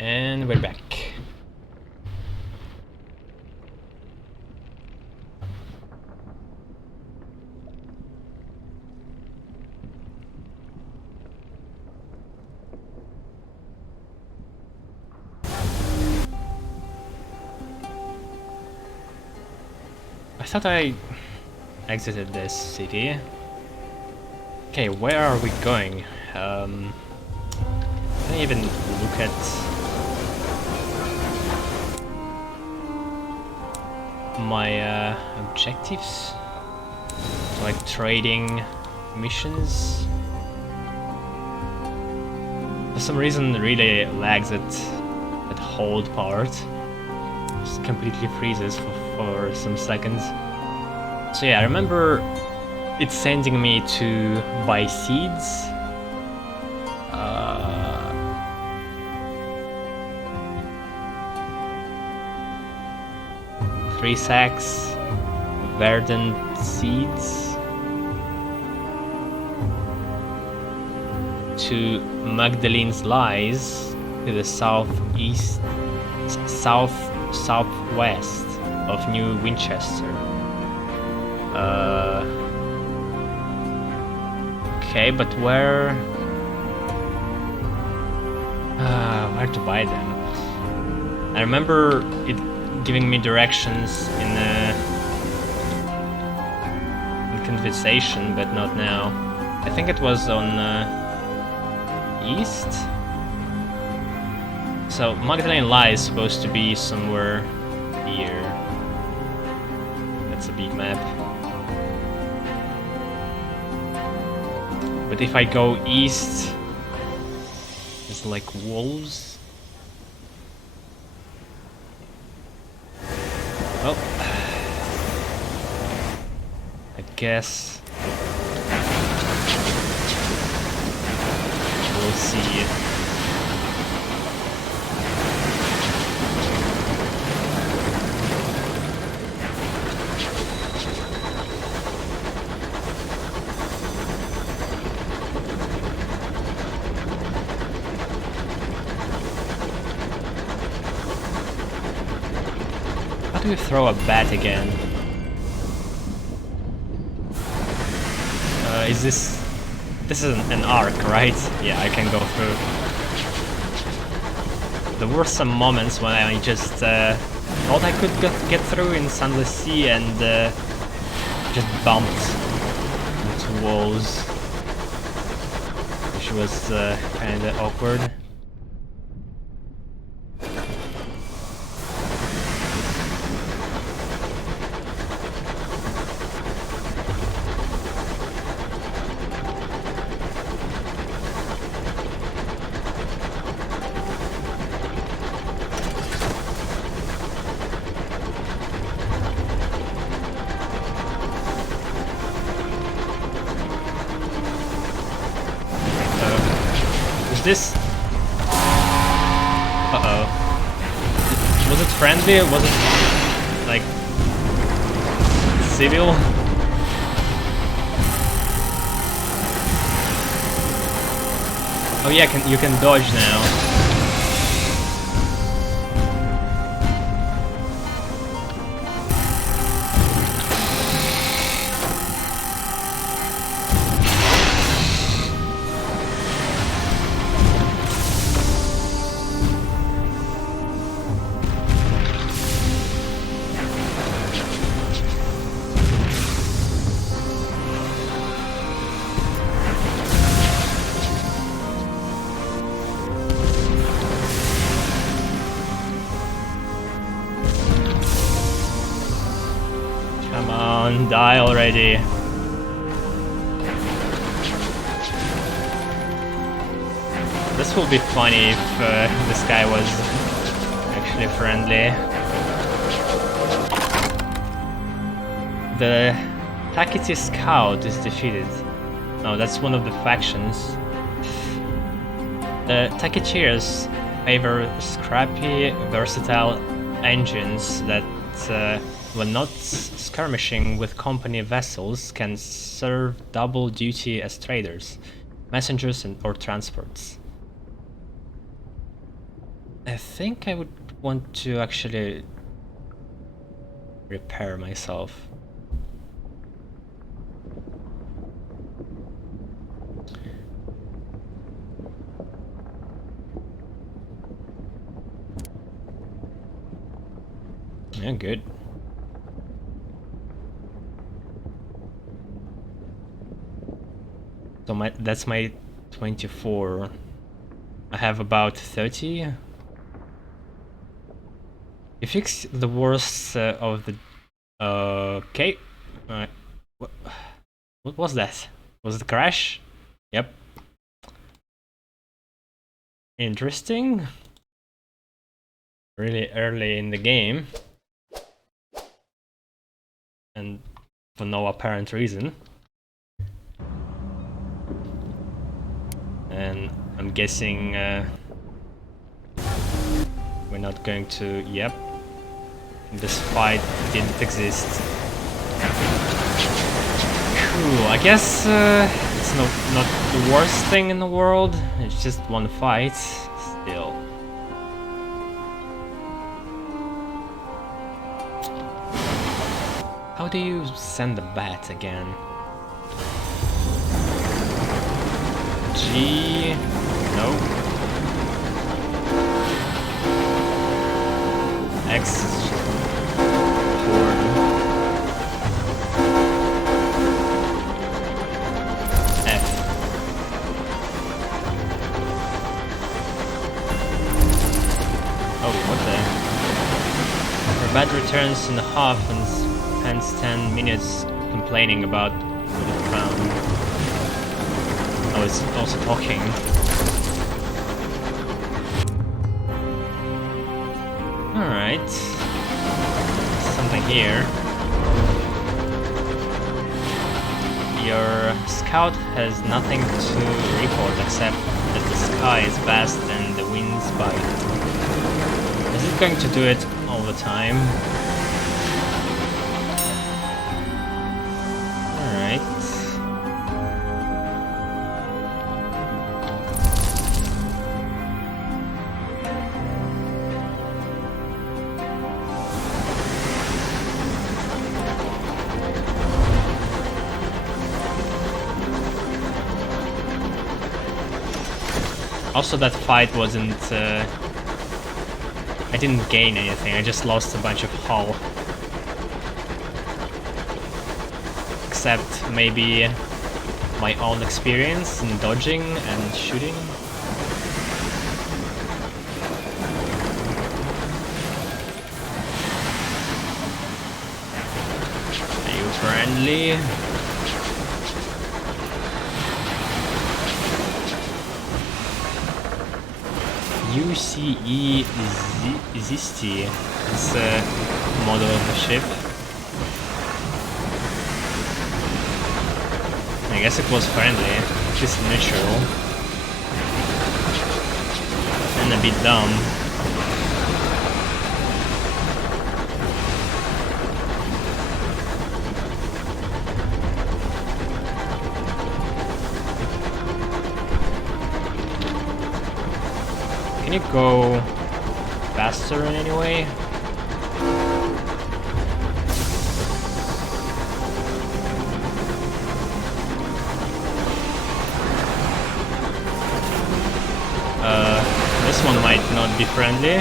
And we're back. I thought I exited this city. Okay, where are we going? Can I even look at my objectives? Like trading missions? For some reason really lags at hold part. Just completely freezes for some seconds. So yeah, I remember it's sending me to buy seeds. 3 sacks, verdant seeds. To Magdalene's Lies, to the southwest of New Winchester. Okay, but where to buy them? I remember it giving me directions in conversation, but not now. I think it was on east. So Magdalene Lie is supposed to be somewhere here. That's a big map. But if I go east, it's like wolves. Oh, I guess we'll see. How do we throw a bat again? Is this... This is an arc, right? Yeah, I can go through. There were some moments when I just thought I could get through in Sunless Sea and just bumped into walls, which was kinda awkward. This... Uh-oh. Was it friendly or was it, like, civil? Oh yeah, you can dodge now. Come on, die already. This would be funny if this guy was actually friendly. The Takiti Scout is defeated. No, that's one of the factions. The Takitiers favor scrappy, versatile engines that when not skirmishing with company vessels, can serve double duty as traders, messengers or transports. I think I would want to actually repair myself. Yeah, good. So that's my 24. I have about 30. You fix the worst of the... okay. What was that? Was it a crash? Yep. Interesting. Really early in the game. And for no apparent reason. And I'm guessing we're not going to... Yep. This fight didn't exist. Cool, I guess it's not the worst thing in the world. It's just one fight, still. How do you send the bat again? G... no. X... Bat returns in the half and spends 10 minutes complaining about what it found. Oh, it's also talking. Alright. Something here. Your scout has nothing to report except that the sky is vast and the winds bite. Is it going to do it all the time? Alright. Also, that fight wasn't... I didn't gain anything, I just lost a bunch of hull. Except maybe my own experience in dodging and shooting. Are you friendly? UCE Zisti is the model of the ship. I guess it was friendly, just neutral. And a bit dumb. Can you go faster in any way? This one might not be friendly.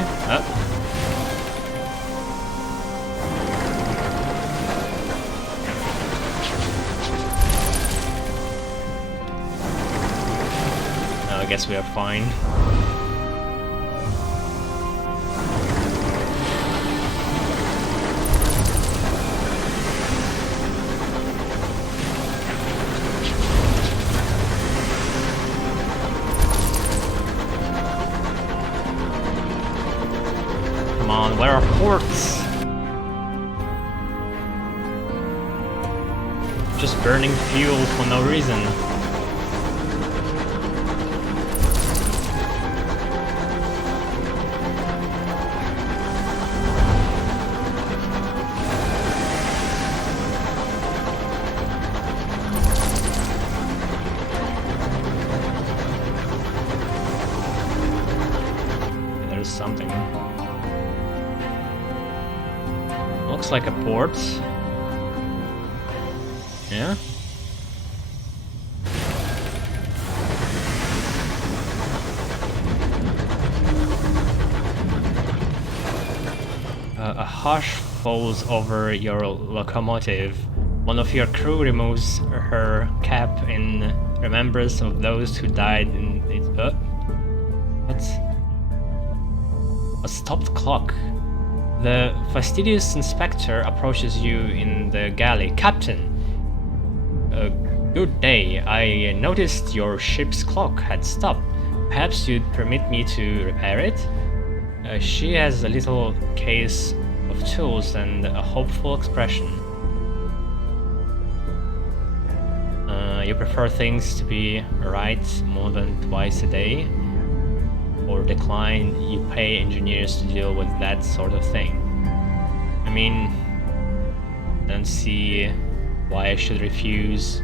I guess we are fine. Where are ports? Just burning fuel for no reason. There's something. Looks like a port. Yeah? A hush falls over your locomotive. One of your crew removes her cap in remembrance of those who died in it. What? A stopped clock. The fastidious inspector approaches you in the galley. Captain, good day. I noticed your ship's clock had stopped. Perhaps you'd permit me to repair it? She has a little case of tools and a hopeful expression. You prefer things to be right more than twice a day? Or decline, you pay engineers to deal with that sort of thing? I mean, I don't see why I should refuse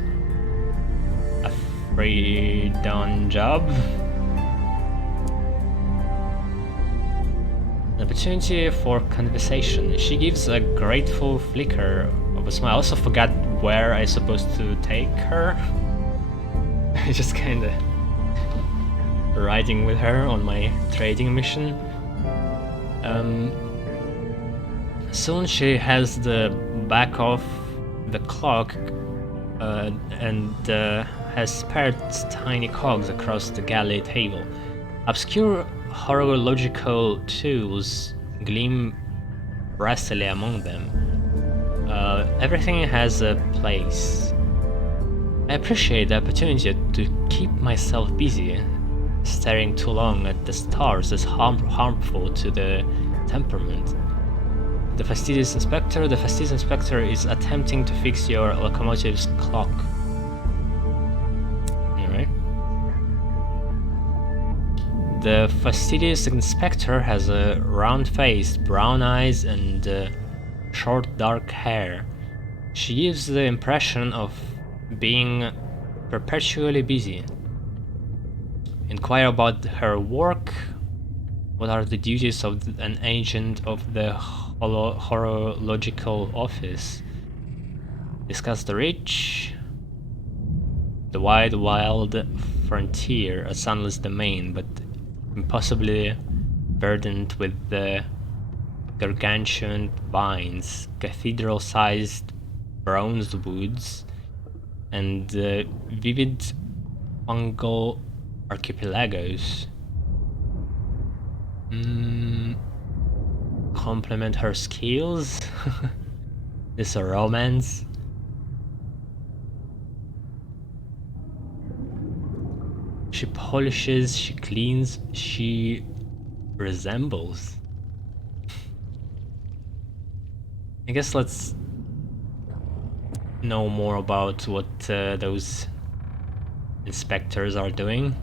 a free done job. An opportunity for conversation. She gives a grateful flicker of a smile. I also forgot where I'm supposed to take her. I just kinda riding with her on my trading mission. Soon she has the back of the clock and has spared tiny cogs across the galley table. Obscure horological tools gleam brassily among them. Everything has a place. I appreciate the opportunity to keep myself busy. Staring too long at the stars is harmful to the temperament. The fastidious inspector is attempting to fix your locomotive's clock. Alright. The fastidious inspector has a round face, brown eyes, and short dark hair. She gives the impression of being perpetually busy. Inquire about her work. What are the duties of an agent of the horological office? Discuss the rich, the wide wild frontier, a sunless domain, but impossibly burdened with the gargantuan vines, cathedral-sized bronze woods, and vivid fungal archipelagos. Complement her skills. This a romance. She polishes, she cleans, she resembles. I guess let's know more about what those inspectors are doing.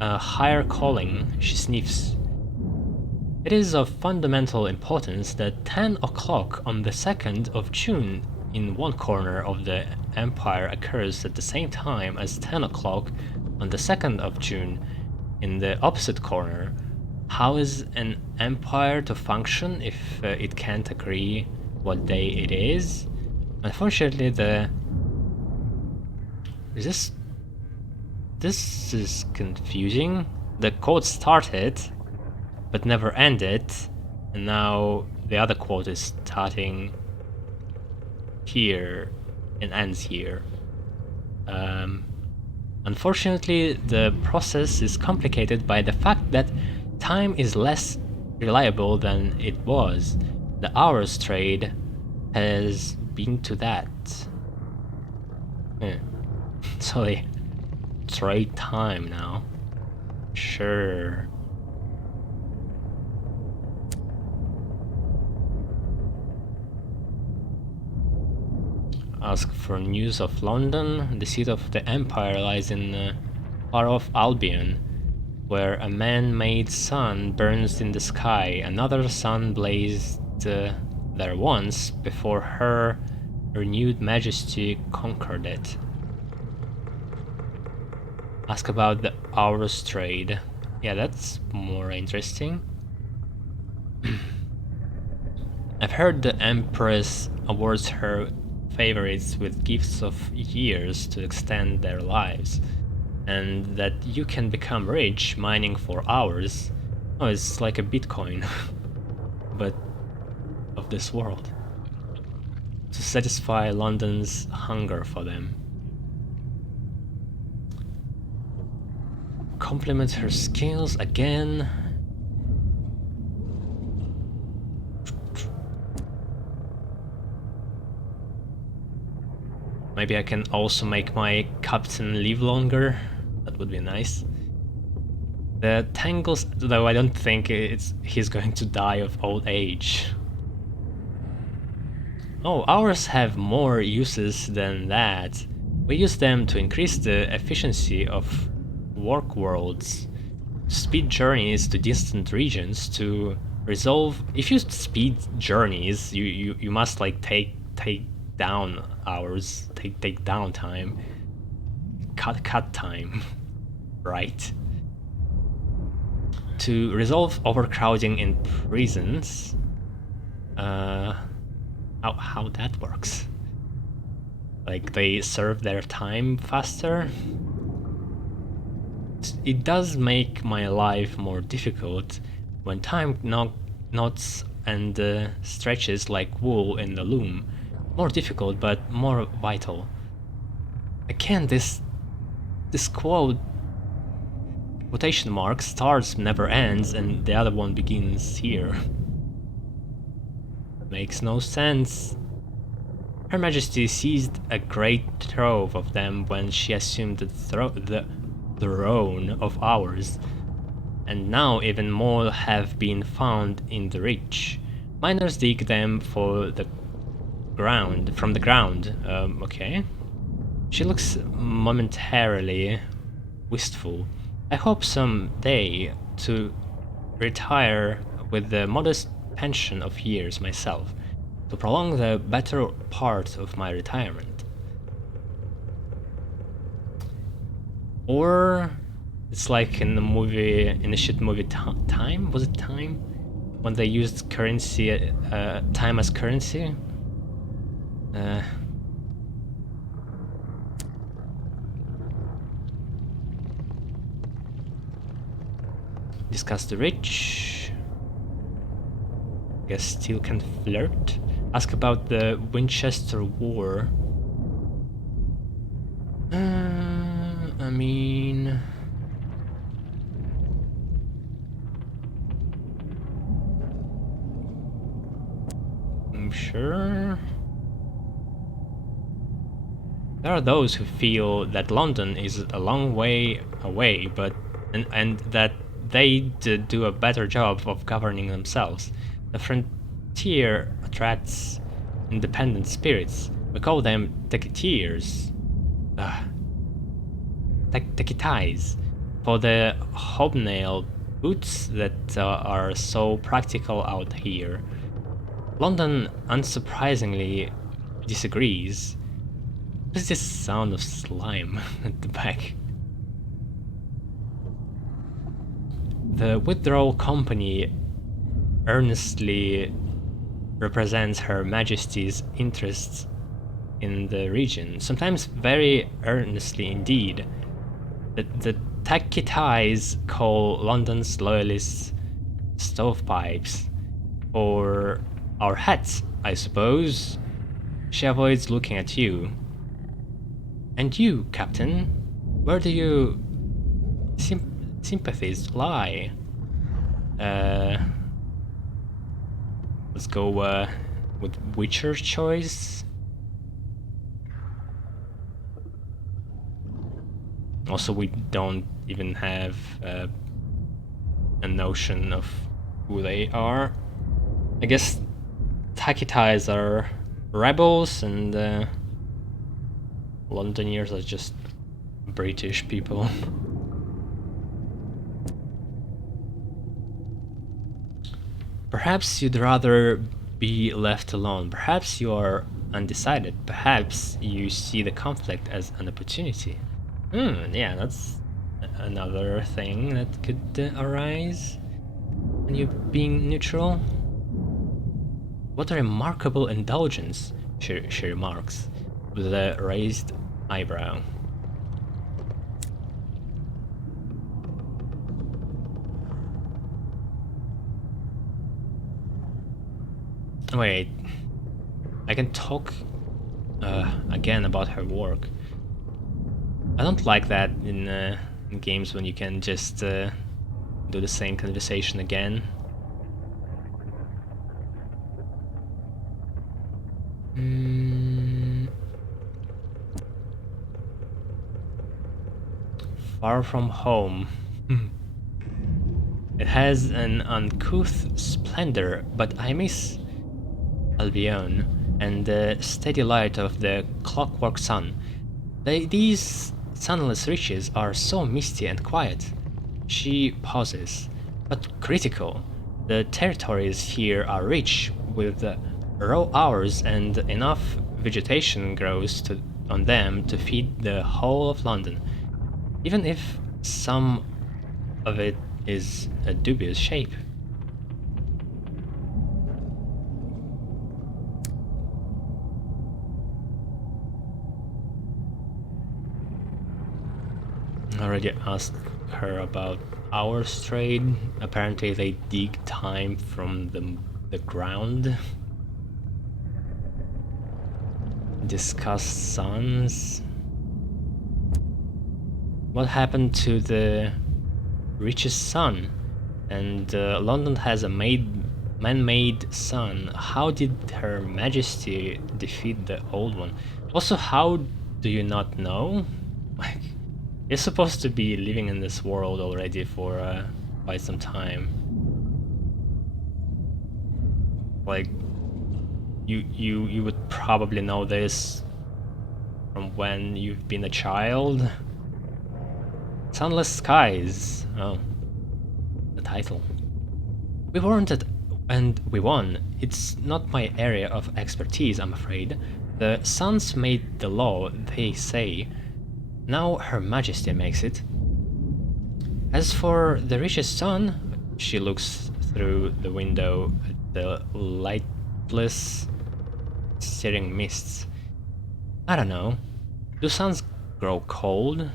Higher calling, she sniffs. It is of fundamental importance that 10 o'clock on the 2nd of June in one corner of the Empire occurs at the same time as 10 o'clock on the 2nd of June in the opposite corner. How is an empire to function if it can't agree what day it is? Unfortunately, this is confusing. The quote started, but never ended, and now the other quote is starting here and ends here. Unfortunately, the process is complicated by the fact that time is less reliable than it was. The hours trade has been to that. So they trade time now. Sure. Ask for news of London. The seat of the Empire lies in far-off Albion, where a man-made sun burns in the sky. Another sun blazed there once before her renewed majesty conquered it. Ask about the hours trade. Yeah, that's more interesting. I've heard the Empress awards her favorites with gifts of years to extend their lives, and that you can become rich mining for hours. Oh, it's like a Bitcoin, but of this world. To satisfy London's hunger for them. Compliment her skills again. Maybe I can also make my captain live longer. That would be nice. The Tangles, though I don't think he's going to die of old age. Oh, ours have more uses than that. We use them to increase the efficiency of work worlds, speed journeys to distant regions, to resolve. If you speed journeys, you must like take down hours, take down time, cut time, right? To resolve overcrowding in prisons. How that works? Like they serve their time faster? It does make my life more difficult when time knots and stretches like wool in the loom. More difficult, but more vital. Again, this quotation mark starts never ends, and the other one begins here. Makes no sense. Her Majesty seized a great trove of them when she assumed the throne of ours, and now even more have been found in the rich. Miners dig them from the ground. Okay. She looks momentarily wistful. I hope someday to retire with the modest pension of years myself, to prolong the better part of my retirement. Or it's like in the movie, in the shit movie Time? Was it Time? When they used currency, time as currency? Discuss the rich. Guess still can flirt. Ask about the Winchester War. I mean... I'm sure... There are those who feel that London is a long way away, but and that they do a better job of governing themselves. The frontier attracts independent spirits. We call them teketeers. Teketais. For the hobnail boots that are so practical out here. London, unsurprisingly, disagrees. What is this sound of slime at the back? The Withdrawal Company earnestly represents Her Majesty's interests in the region, sometimes very earnestly indeed. The Takitais call London's loyalists stovepipes, or our hats, I suppose. She avoids looking at you. And you, Captain, where do your sympathies lie? Let's go with Witcher choice. Also, we don't even have a notion of who they are. I guess Takitais are rebels, and Londoners are just British people. Perhaps you'd rather be left alone. Perhaps you are undecided. Perhaps you see the conflict as an opportunity. Yeah, that's another thing that could arise when you being neutral. What a remarkable indulgence, she remarks, with a raised eyebrow. Wait, I can talk again about her work. I don't like that in games when you can just do the same conversation again. Far from home. It has an uncouth splendor, but I miss Albion and the steady light of the clockwork sun. These sunless reaches are so misty and quiet. She pauses, but critical. The territories here are rich with raw hours, and enough vegetation grows on them to feed the whole of London, even if some of it is a dubious shape. I already asked her about hours trade. Apparently they dig time from the ground. Discuss suns. What happened to the richest sun? And London has a man-made sun. How did Her Majesty defeat the old one? Also, how do you not know? Like, you're supposed to be living in this world already for quite some time. Like, you would probably know this from when you've been a child. Sunless Skies. Oh, the title. We warranted and we won. It's not my area of expertise, I'm afraid. The Suns made the law, they say. Now Her Majesty makes it. As for the richest sun, she looks through the window at the lightless, searing mists. I don't know. Do suns grow cold?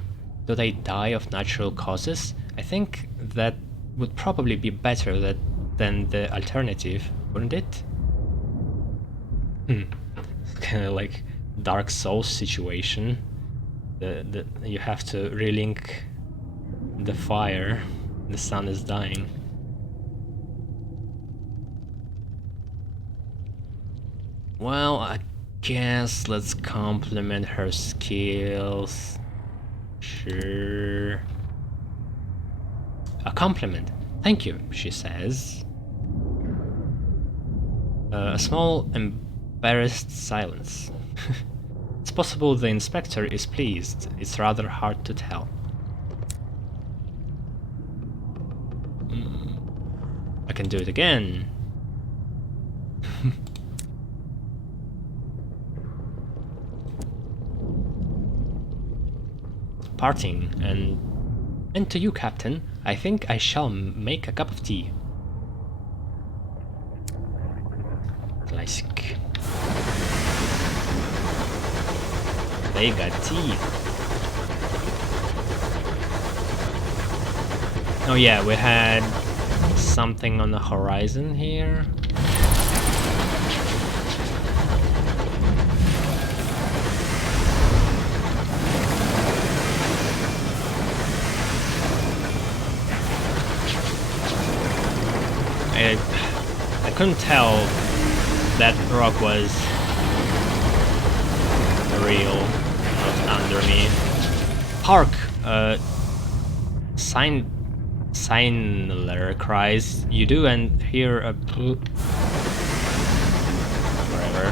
Do they die of natural causes? I think that would probably be better than the alternative, wouldn't it? It's kind of like Dark Souls situation. You have to relink the fire. The sun is dying. Well, I guess let's compliment her skills. Sure. A compliment. Thank you, she says. A small embarrassed silence. It's possible the inspector is pleased. It's rather hard to tell. I can do it again. Parting, and to you, Captain. I think I shall make a cup of tea. Classic. They got tea. Oh yeah, we had something on the horizon here. I couldn't tell that rock was real under me. Hark! Signaler cries. You do and hear a whatever.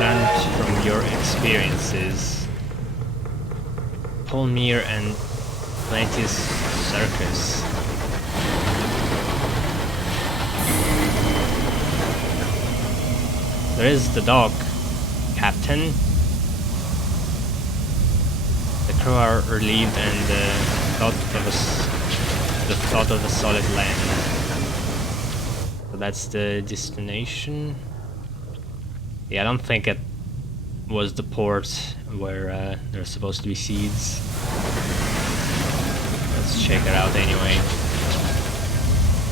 Learn from your experiences. Polmir and Atlantis Circus. There is the dog, Captain. crew are relieved and the thought of a solid land. So that's the destination. Yeah, I don't think it was the port where there's supposed to be seeds. Let's check it out anyway.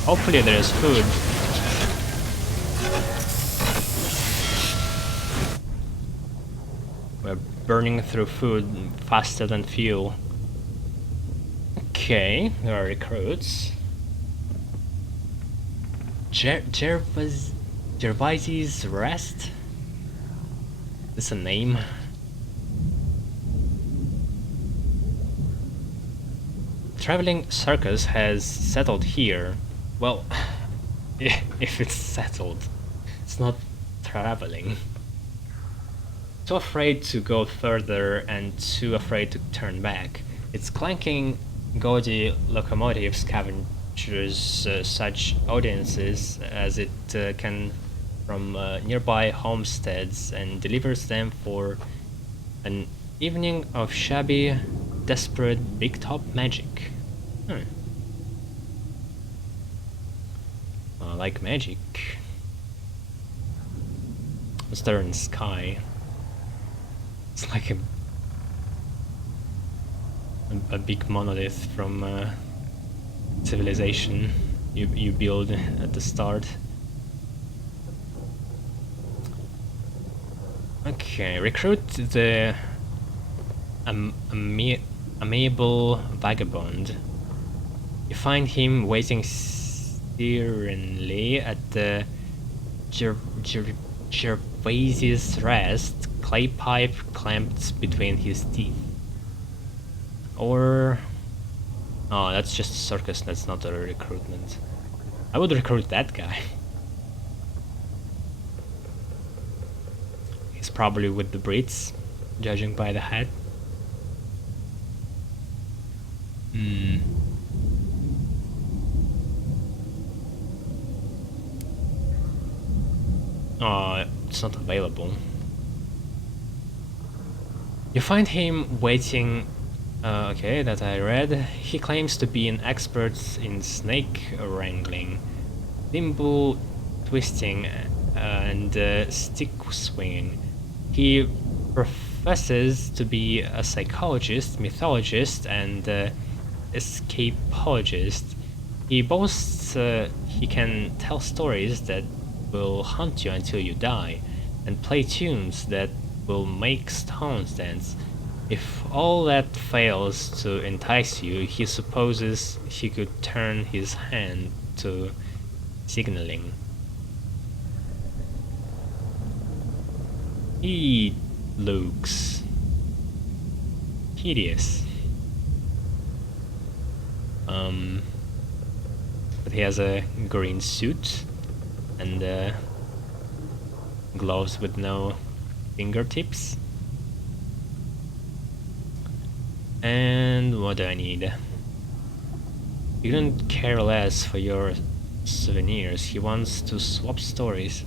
Hopefully there's food. We're burning through food faster than fuel. Okay, there are recruits. Gervaise's Rest? Is a name? Traveling circus has settled here. Well, if it's settled, it's not traveling. Too afraid to go further and too afraid to turn back. Its clanking, gaudy locomotive scavengers such audiences as it can from nearby homesteads and delivers them for an evening of shabby, desperate big top magic. I like magic. What's there in the sky? It's like a big monolith from civilization you build at the start. Okay, recruit the amiable vagabond. You find him waiting serenely at the Gervaise's Rest, clay pipe clamped between his teeth. Or... oh, that's just a circus, that's not a recruitment. I would recruit that guy. He's probably with the Brits, judging by the hat. Oh, it's not available. You find him waiting. Okay, that I read. He claims to be an expert in snake wrangling, thimble twisting, and stick swinging. He professes to be a psychologist, mythologist, and escapologist. He boasts he can tell stories that will haunt you until you die, and play tunes that will make stones dance. If all that fails to entice you, he supposes he could turn his hand to signaling. He looks hideous. But he has a green suit and gloves with no fingertips. And what do I need? You don't care less for your souvenirs. He wants to swap stories.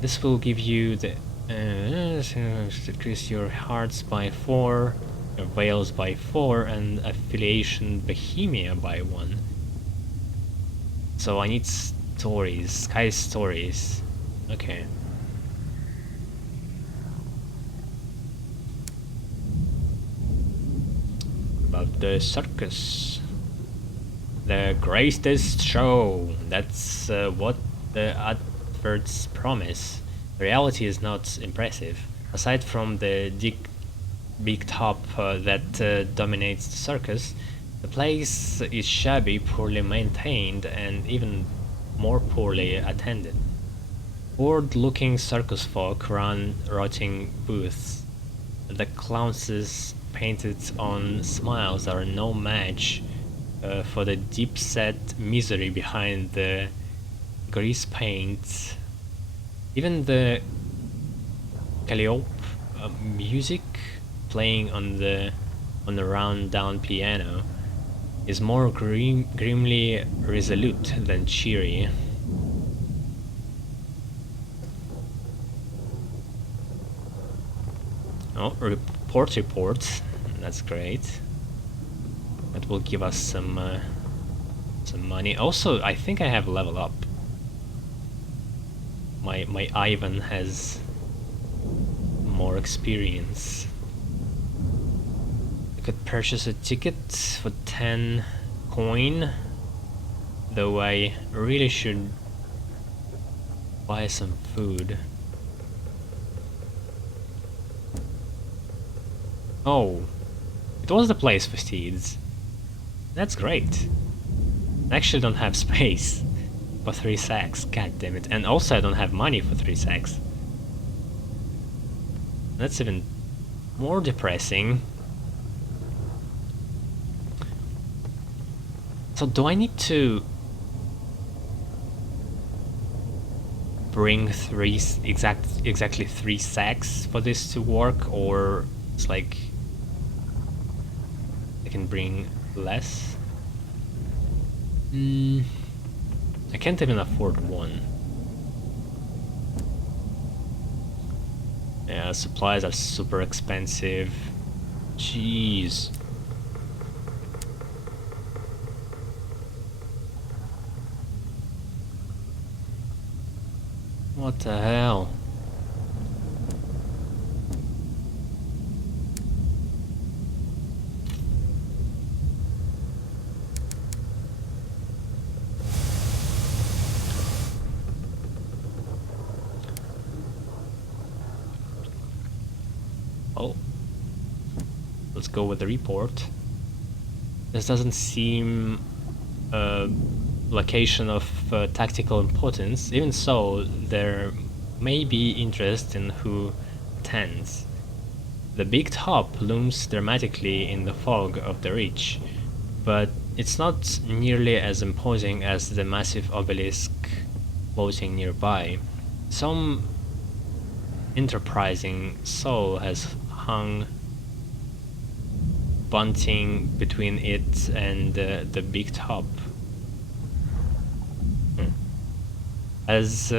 This will give you the decrease your hearts by 4, your veils by 4, and affiliation Bohemia by 1. So I need stories, sky stories. Okay. About the circus. The greatest show. That's what the adverts promise. The reality is not impressive. Aside from the big top that dominates the circus, the place is shabby, poorly maintained, and even more poorly attended. Bored-looking circus folk run rotting booths. The clowns' painted-on smiles are no match for the deep-set misery behind the grease paint. Even the Calliope music playing on the round-down piano is more grimly resolute than cheery. Oh, report. That's great. That will give us some money. Also, I think I have level up. My Ivan has more experience. I could purchase a ticket for 10 coin, though I really should buy some food. Oh, it was the place for seeds. That's great. I actually don't have space for 3 sacks, god damn it. And also I don't have money for 3 sacks. That's even more depressing. So do I need to bring exactly 3 sacks for this to work, or it's like I can bring less? I can't even afford 1. Yeah, supplies are super expensive. Jeez. What the hell? Oh. Let's go with the report. This doesn't seem a location of tactical importance. Even so, there may be interest in who attends. The big top looms dramatically in the fog of the reach, but it's not nearly as imposing as the massive obelisk floating nearby. Some enterprising soul has hung bunting between it and the big top. As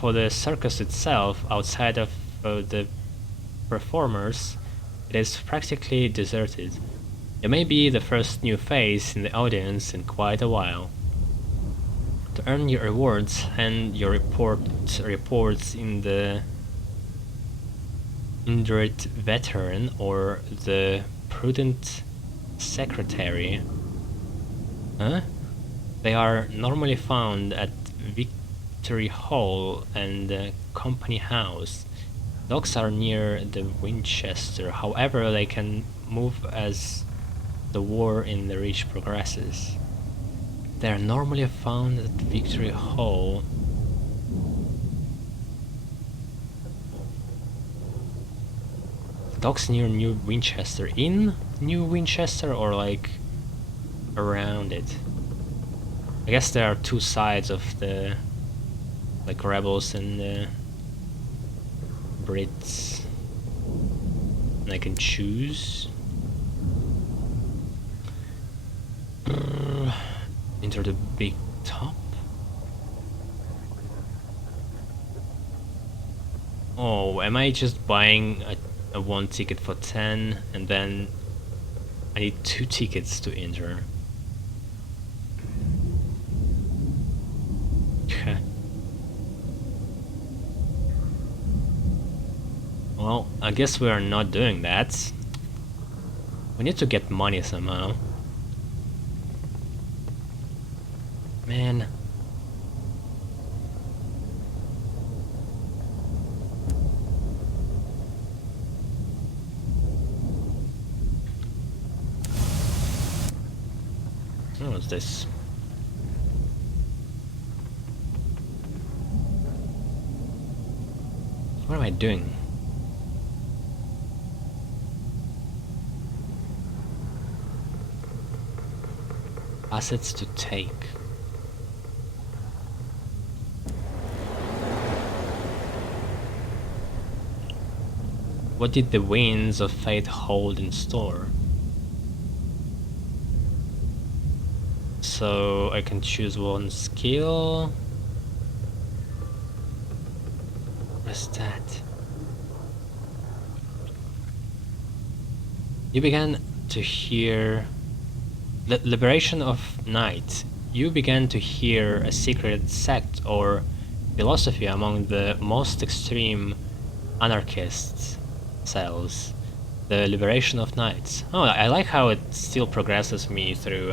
for the circus itself, outside of the performers, it is practically deserted. It may be the first new face in the audience in quite a while. To earn your rewards, hand your reports in the indolent veteran or the prudent secretary. Huh? They are normally found at Victory Hall and Company House. Docks are near the Winchester, however they can move as the war in the Reach progresses. They are normally found at Victory Hall. Docks near New Winchester. In New Winchester or like around it? I guess there are 2 sides of the like rebels and the Brits. And I can choose. Enter the big top. Oh, am I just buying a 1 ticket for 10 and then I need 2 tickets to enter? Well, I guess we are not doing that. We need to get money somehow. Man. What's this? What am I doing? Assets to take. What did the winds of fate hold in store? So I can choose 1 skill. What's that? You began to hear the liberation of night. You began to hear a secret sect or philosophy among the most extreme anarchist cells. The liberation of night. Oh, I like how it still progresses me through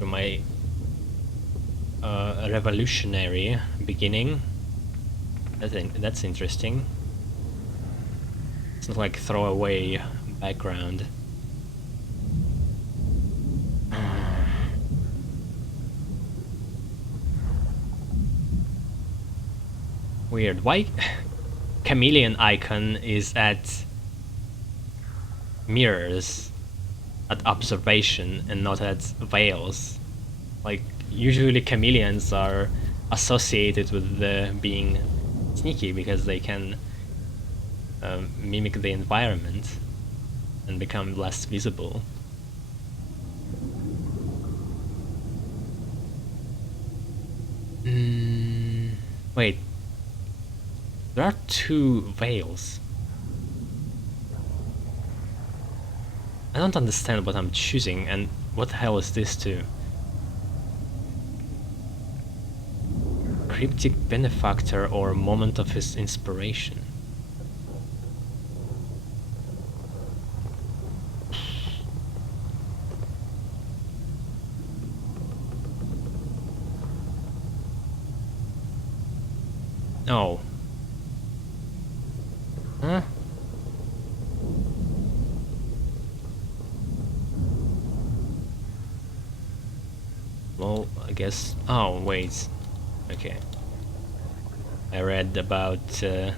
my revolutionary beginning. That's interesting. It's not like throwaway background. Weird. Why chameleon icon is at mirrors, at observation, and not at veils? Like, usually chameleons are associated with being sneaky because they can mimic the environment and become less visible. Wait, there are two veils. I don't understand what I'm choosing, and what the hell is this too? Cryptic benefactor or moment of his inspiration. Oh. Huh? Well, I guess... Oh, wait. Okay. I read about... the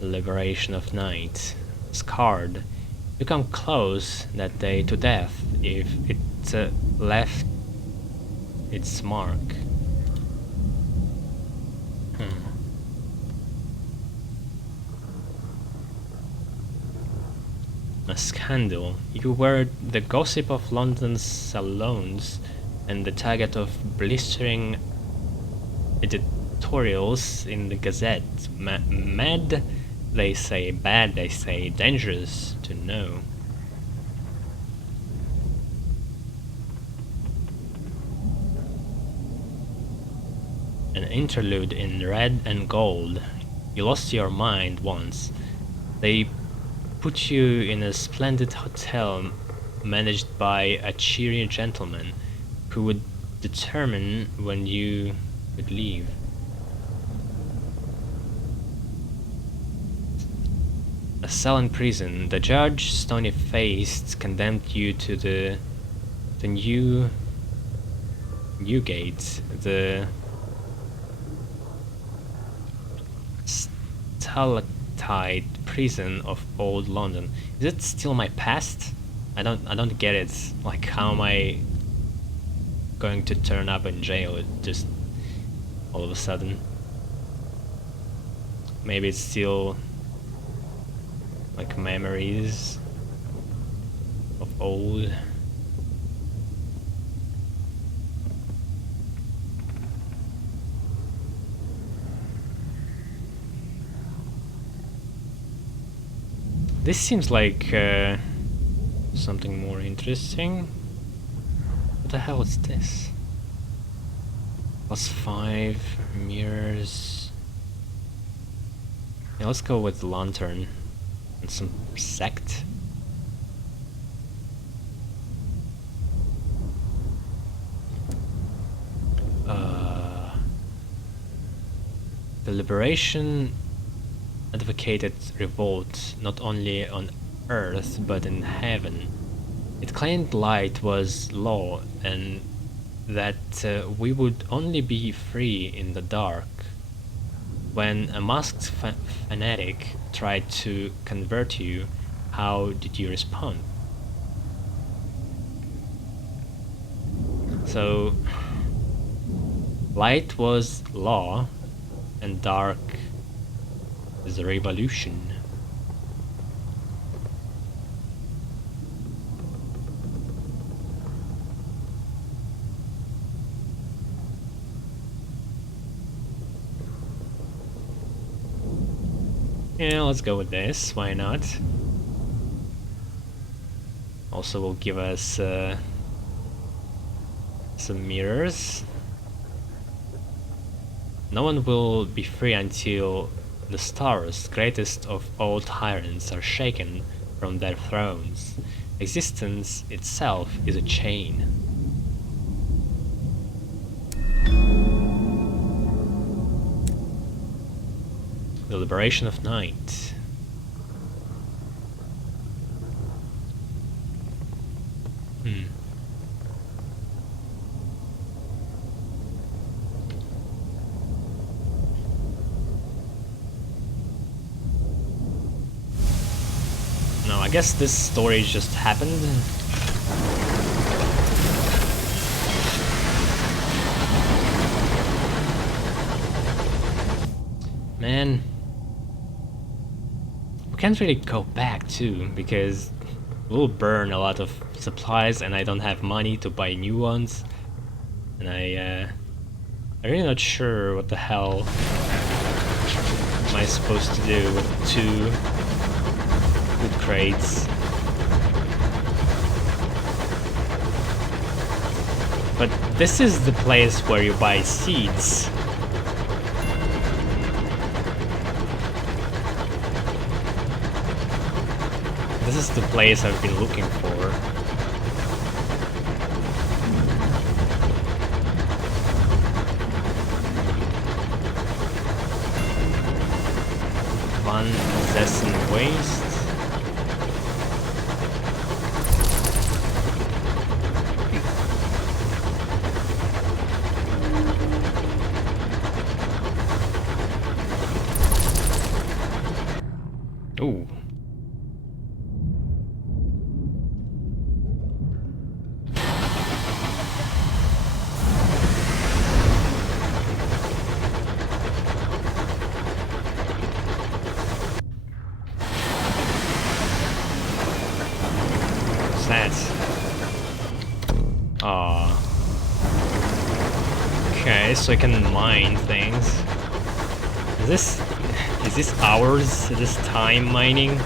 liberation of night. Scarred. You come close that day to death if it left its mark. A scandal. You were the gossip of London's salons and the target of blistering editorials in the Gazette. Mad, they say; bad, they say; dangerous to know. An interlude in red and gold. You lost your mind once. They put you in a splendid hotel managed by a cheery gentleman who would determine when you would leave. A cell in prison. The judge, stony-faced, condemned you to the Newgate, the stalactite prison of old London. Is it still my past? I don't get it. Like, how am I going to turn up in jail just all of a sudden? Maybe it's still like memories of old. This seems like something more interesting. What the hell is this? +5 mirrors. Yeah, let's go with the lantern and some sect. The liberation advocated revolt not only on earth but in heaven. It claimed light was law and that we would only be free in the dark. When a masked fanatic tried to convert you, how did you respond? So, light was law and dark is a revolution. Yeah, let's go with this. Why not? Also will give us some mirrors. No one will be free until the stars, greatest of all tyrants, are shaken from their thrones. Existence itself is a chain. The liberation of night. No, I guess this story just happened. Man, we can't really go back too, because we'll burn a lot of supplies and I don't have money to buy new ones. And I'm really not sure what the hell am I supposed to do with 2 food crates. But this is the place where you buy seeds. This is the place I've been looking for. Van Zessen Waste. Ooh. What's that? Aw. Okay, so I can mine things. Is this hours? Is this time mining?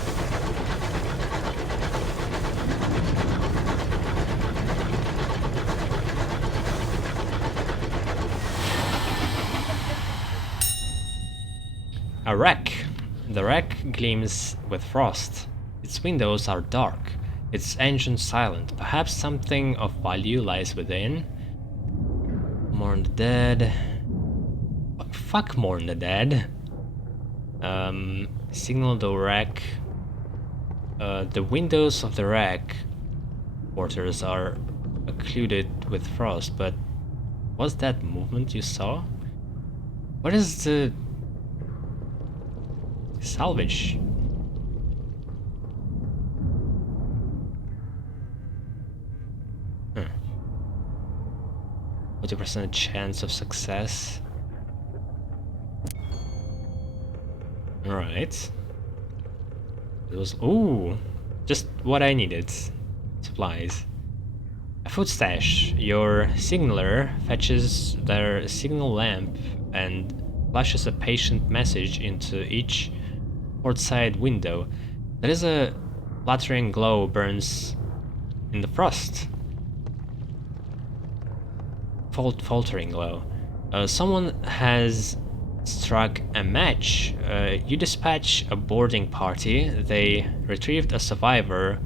A wreck. The wreck gleams with frost. Its windows are dark, its engine silent. Perhaps something of value lies within. Mourn the dead. Fuck Mourn the dead. Signal the wreck. The windows of the wreck quarters are occluded with frost, but what's that movement you saw? What is the salvage? 40% chance of success. Alright. It was, ooh, just what I needed. Supplies. A food stash. Your signaler fetches their signal lamp and flashes a patient message into each portside window. There is a fluttering glow burns in the frost. Faltering glow. Someone has struck a match. You dispatch a boarding party. They retrieved a survivor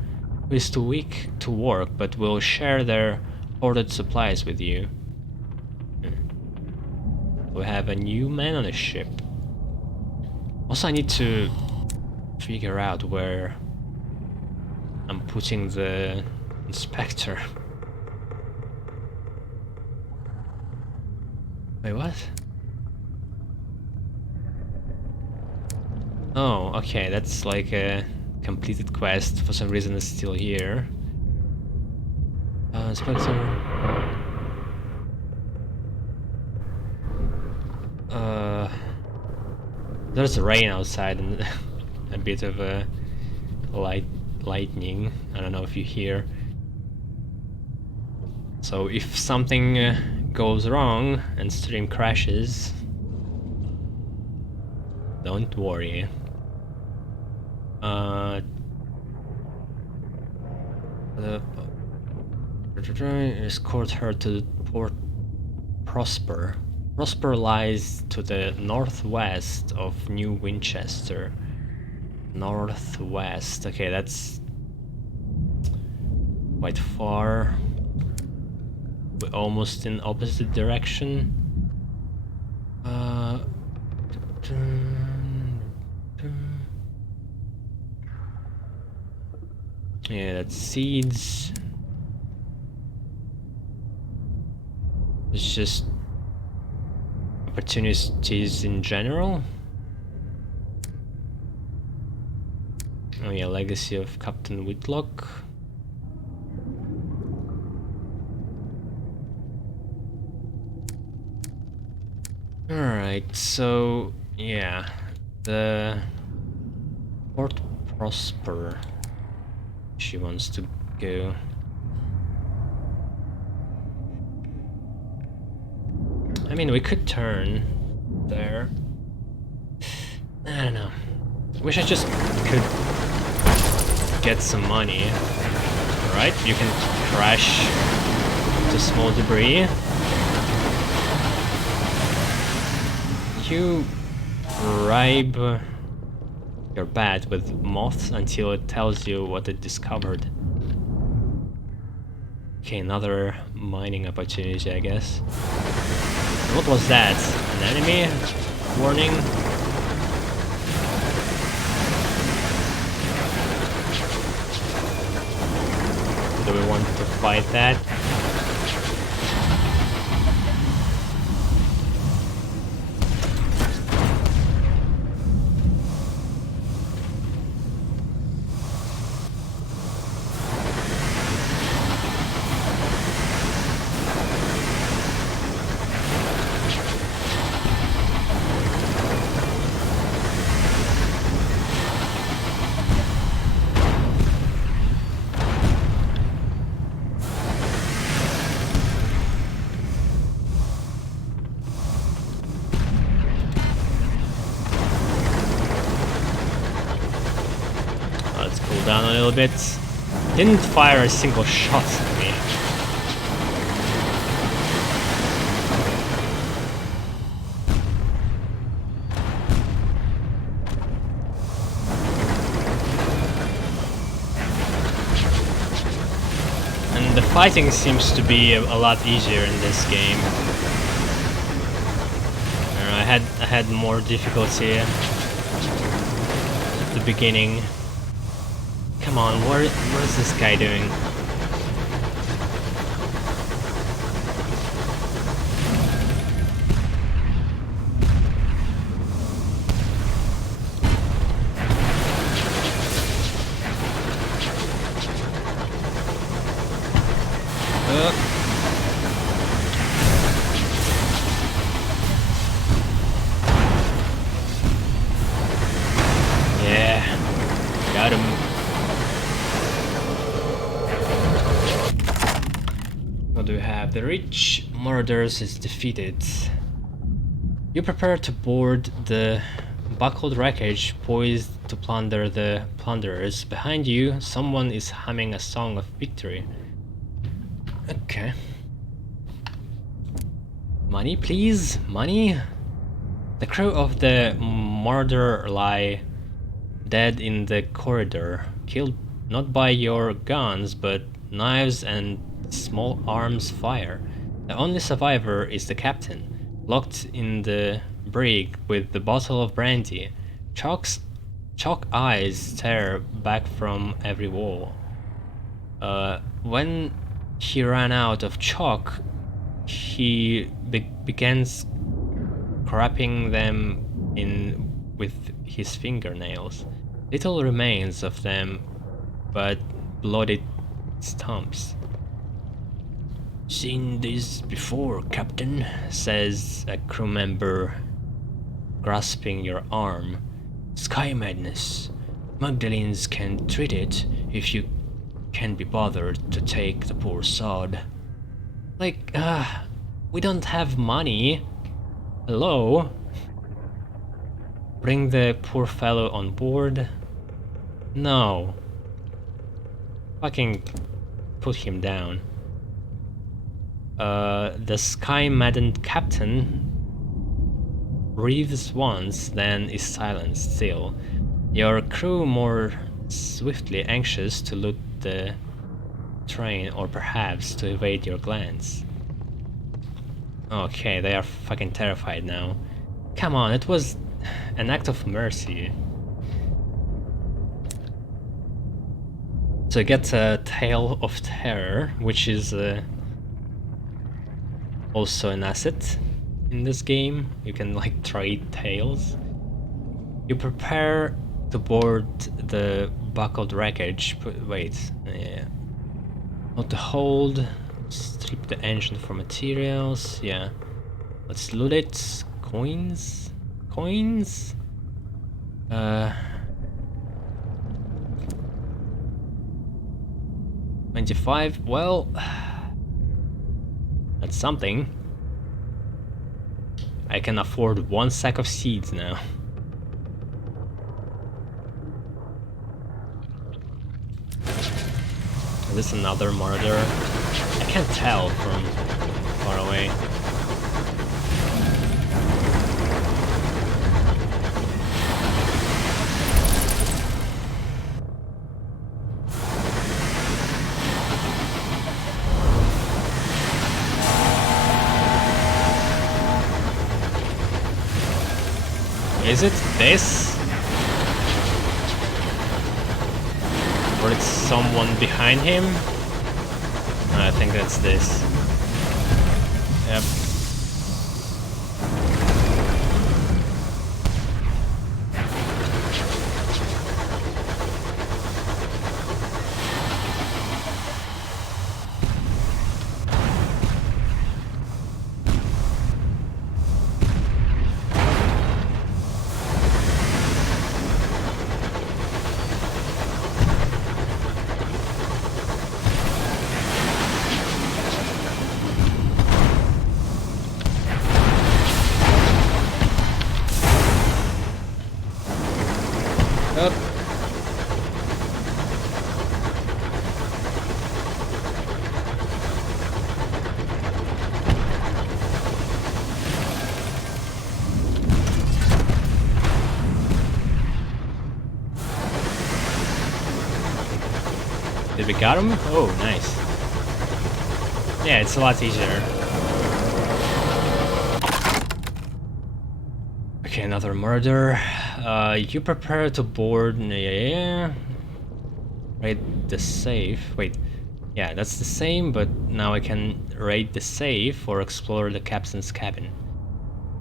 who is too weak to work but will share their hoarded supplies with you. We have a new man on the ship. Also, I need to figure out where I'm putting the inspector. Wait, what? Oh, okay, that's like a completed quest. For some reason it's still here. Inspector. There's rain outside and a bit of a lightning. I don't know if you hear. So if something goes wrong and stream crashes, don't worry. The escort her to Port Prosper. Prosper lies to the northwest of New Winchester. Northwest. Okay, that's quite far. We're almost in opposite direction. Yeah, that's seeds. It's just opportunities in general. Oh yeah, legacy of Captain Whitlock. Alright, so yeah, the Port Prosper. She wants to go. I mean, we could turn there. I don't know. Wish I just could get some money. Alright, you can crash the small debris. You bribe your bat with moths until it tells you what it discovered. Okay, another mining opportunity, I guess. What was that? An enemy? Warning? Do we want to fight that? Let's cool down a little bit. Didn't fire a single shot at me. And the fighting seems to be a lot easier in this game. I had more difficulty at the beginning. Come on, what is this guy doing? Yeah, got him. What do we have? The rich murderers is defeated. You prepare to board the buckled wreckage poised to plunder the plunderers. Behind you, someone is humming a song of victory. Okay. Money, please? Money? The crew of the murderer lie dead in the corridor, killed not by your guns, but knives and small arms fire. The only survivor is the captain, locked in the brig with the bottle of brandy. Chalk eyes stare back from every wall. When he ran out of chalk, he begins scraping them in with his fingernails. Little remains of them, but bloodied stumps. "Seen this before, Captain," says a crew member, grasping your arm. "Sky madness. Magdalenes can treat it if you can be bothered to take the poor sod." Like, we don't have money. Hello? Bring the poor fellow on board. No. Fucking put him down. The sky-maddened captain breathes once, then is silent still. Your crew more swiftly anxious to loot the train or perhaps to evade your glance. Okay, they are fucking terrified now. Come on, it was an act of mercy. So get a Tale of Terror, which is also an asset in this game. You can like trade tales. You prepare to board the buckled wreckage. Wait, yeah. Not to hold. Strip the engine for materials. Yeah. Let's loot it. Coins? Coins? 25? Well, that's something. I can afford 1 sack of seeds now. Is this another murder? I can't tell from far away. Is it this? Or it's someone behind him? I think that's this. Yep. Up. Did we got him? Oh, nice. Yeah, it's a lot easier. Okay, another murder. You prepare to board. Yeah. Raid the safe. Wait. Yeah, that's the same, but now I can raid the safe or explore the captain's cabin.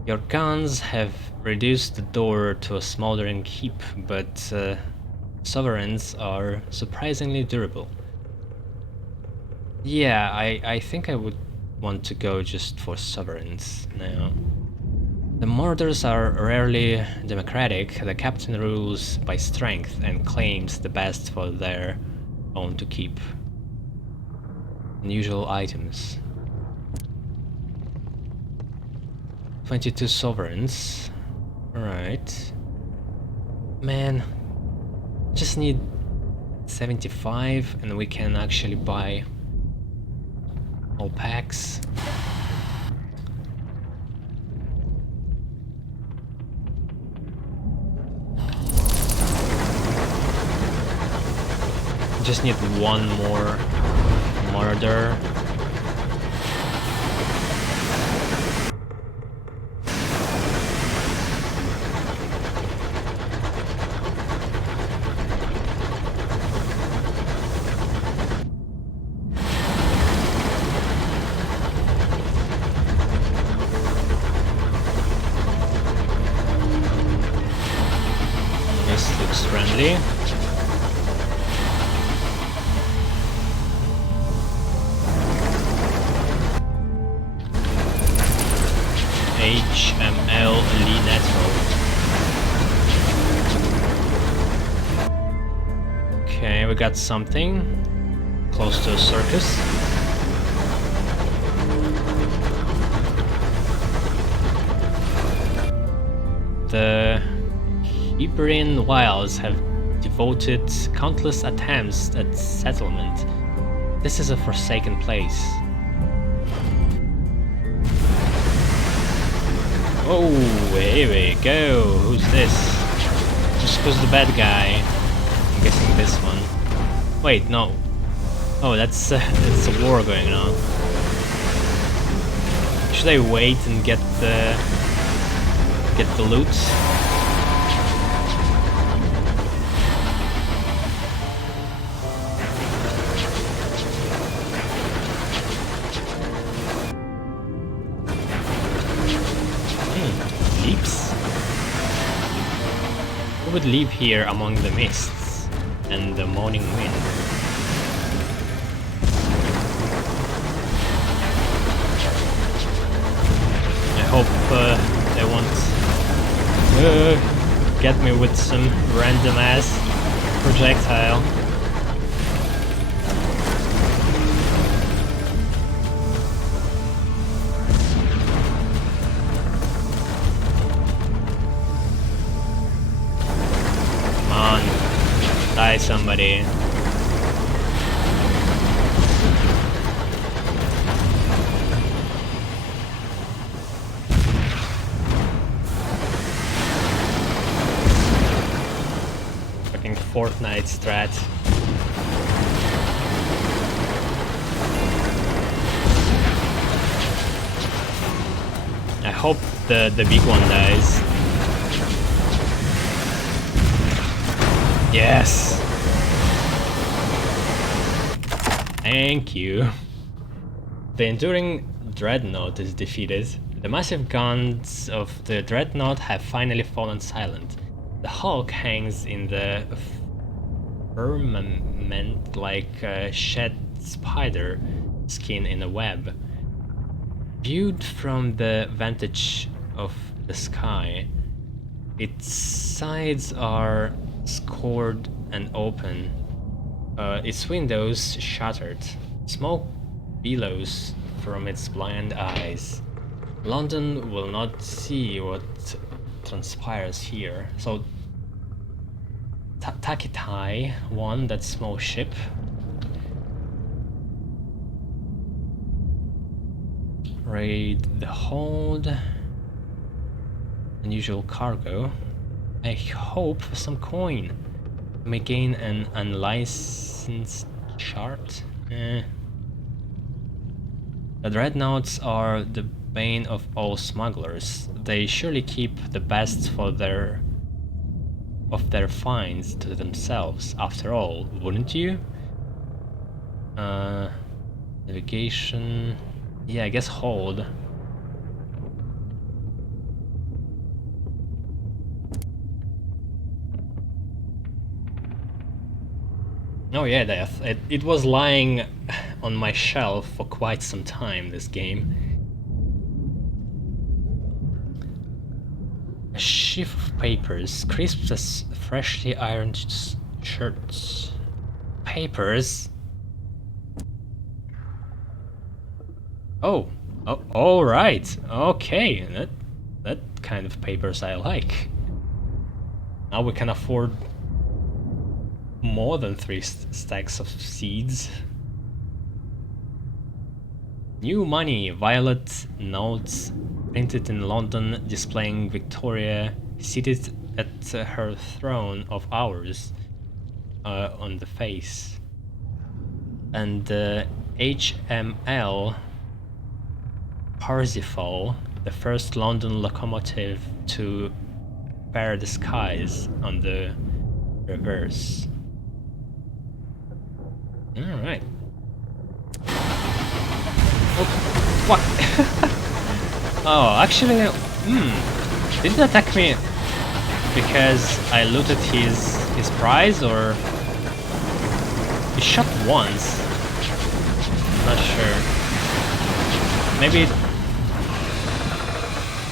Your guns have reduced the door to a smoldering heap, but sovereigns are surprisingly durable. Yeah, I think I would want to go just for sovereigns now. The murders are rarely democratic. The captain rules by strength and claims the best for their own to keep. Unusual items. 22 sovereigns. Alright. Man, just need 75 and we can actually buy all packs. Just need one more murder. This looks friendly. HML Linetto. Okay, we got something close to a circus. The Iberian wilds have devoted countless attempts at settlement. This is a forsaken place. Oh, here we go. Who's this? Who's the bad guy? I'm guessing this one. Wait, no. Oh, that's a war going on. Should I wait and get the loot? Leaps? Who would live here among the mists and the moaning wind? I hope they won't get me with some random ass projectile. Come on, die somebody. Fortnite strat. I hope the big one dies. Yes! Thank you. The enduring dreadnought is defeated. The massive guns of the dreadnought have finally fallen silent. The Hulk hangs in the firmament like a shed spider skin in a web. Viewed from the vantage of the sky, its sides are scored and open, its windows shattered. Smoke billows from its blind eyes. London will not see what transpires here. So Takitai won that small ship. Raid the hold. Unusual cargo. I hope for some coin. May gain an unlicensed chart. The dreadnoughts are the bane of all smugglers. They surely keep the best of their finds to themselves, after all, wouldn't you? Navigation... yeah, I guess hold. Oh yeah, it was lying on my shelf for quite some time, this game. A sheaf of papers, crisp as freshly ironed shirts. Papers? Oh, all right. Okay, that kind of papers I like. Now we can afford more than 3 stacks of seeds. New money, violet notes printed in London, displaying Victoria seated at her throne of ours on the face. And HML Parsifal, the first London locomotive to pair the skies on the reverse. Alright. Oh, what? Oh, actually, did it attack me because I looted his prize, or he shot once? I'm not sure.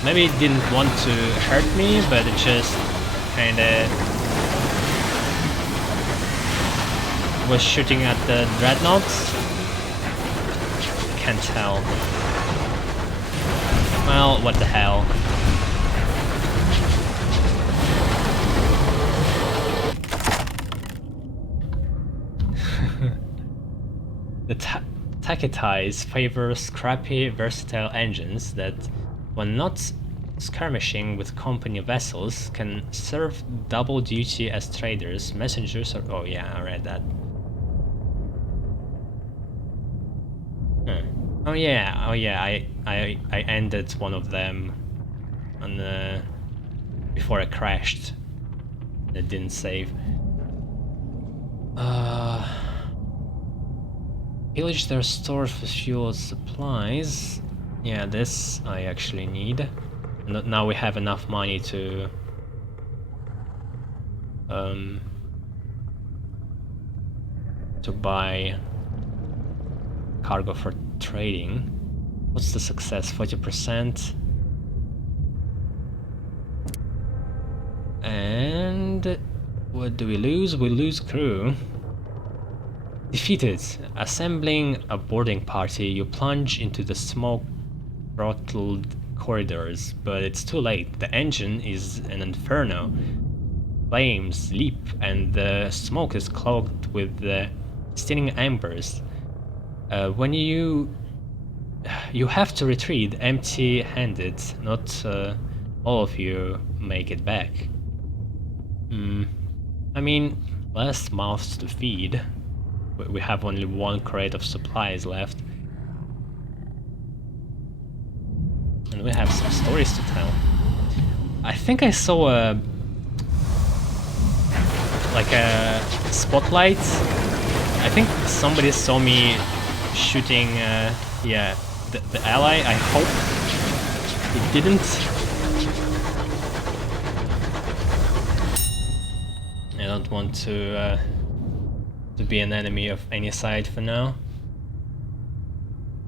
Maybe it didn't want to hurt me, but it just kinda was shooting at the dreadnoughts. Can't tell. Well, what the hell. The Taketais favor scrappy, versatile engines that, when not skirmishing with company vessels, can serve double duty as traders, messengers, or... Oh yeah, I read that. Oh yeah, I ended one of them on before I crashed. It didn't save. Pillage their stores for fuel supplies. Yeah, this I actually need. Now we have enough money to buy cargo for trading. What's the success? 40%. And what do we lose? We lose crew. Defeated. Assembling a boarding party, you plunge into the smoke-throttled corridors, but it's too late. The engine is an inferno. Flames leap, and the smoke is clogged with the stinging embers. When you have to retreat empty-handed. Not all of you make it back. I mean, less mouths to feed. We have only one crate of supplies left. And we have some stories to tell. I think I saw a spotlight. I think somebody saw me shooting yeah, the ally. I hope it didn't. I don't want to be an enemy of any side for now.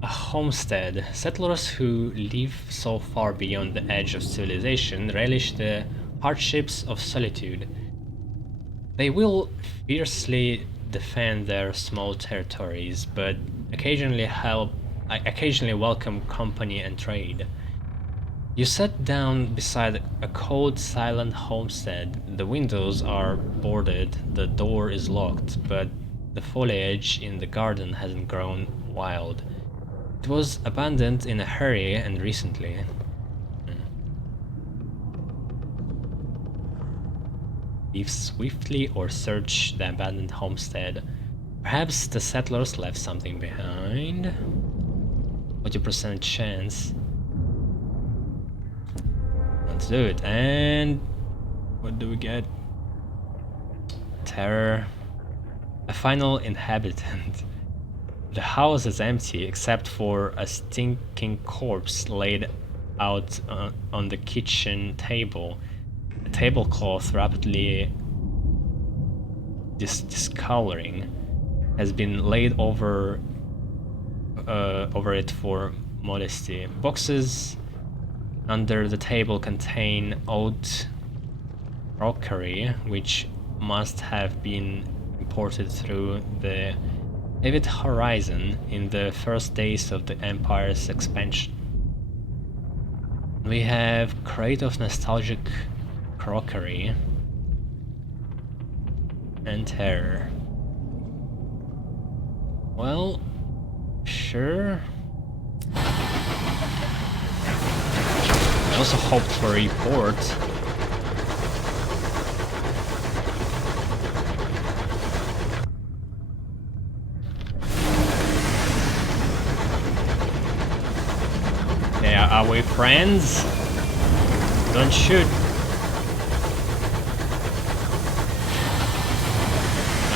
A homestead. Settlers who live so far beyond the edge of civilization relish the hardships of solitude. They will fiercely defend their small territories, but occasionally welcome company and trade. You sit down beside a cold, silent homestead. The windows are boarded, the door is locked, but the foliage in the garden hasn't grown wild. It was abandoned in a hurry and recently. Leave swiftly or search the abandoned homestead. Perhaps the settlers left something behind. 40% chance. Let's do it. And what do we get? Terror. A final inhabitant. The house is empty except for a stinking corpse laid out on the kitchen table. A tablecloth rapidly discoloring has been laid over it for modesty. Boxes under the table contain old crockery, which must have been imported through the vivid horizon in the first days of the Empire's expansion. We have crate of nostalgic crockery and terror. Well, sure. I also hoped for a report. Yeah, are we friends? Don't shoot.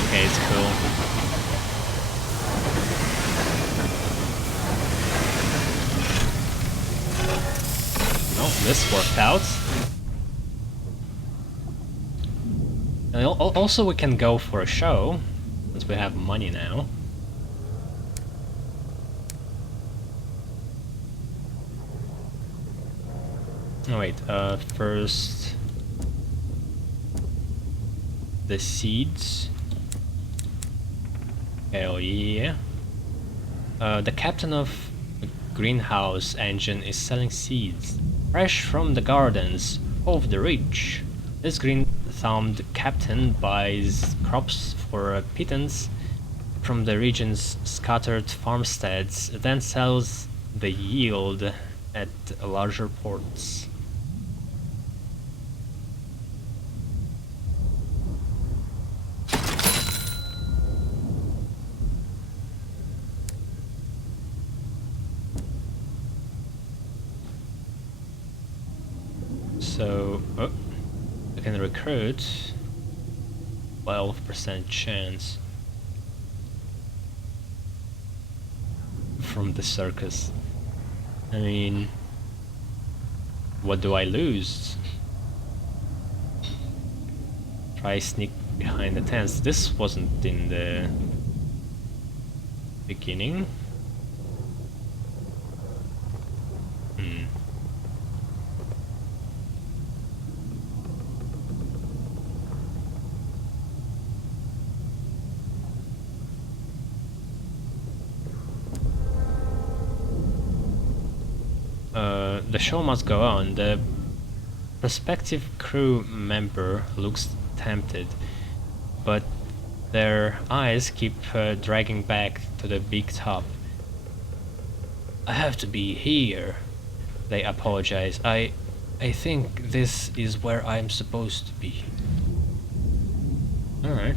Okay, it's cool. Oh, this worked out. And also we can go for a show, since we have money now. Oh wait, first the seeds. Hell yeah. The captain of the greenhouse engine is selling seeds, fresh from the gardens of the rich. This green-thumbed captain buys crops for a pittance. from the region's scattered farmsteads, then sells the yield at larger ports. So, I can recruit 12% chance from the circus. I mean, what do I lose? Try sneak behind the tents. This wasn't in the beginning. The show must go on. The prospective crew member looks tempted, but their eyes keep dragging back to the big top. I have to be here, they apologize. I think this is where I'm supposed to be. Alright.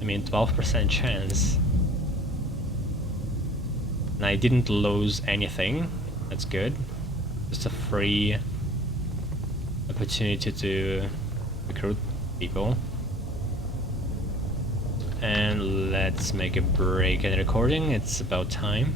I mean, 12% chance. And I didn't lose anything. That's good. Just a free opportunity to recruit people. And let's make a break in recording. It's about time.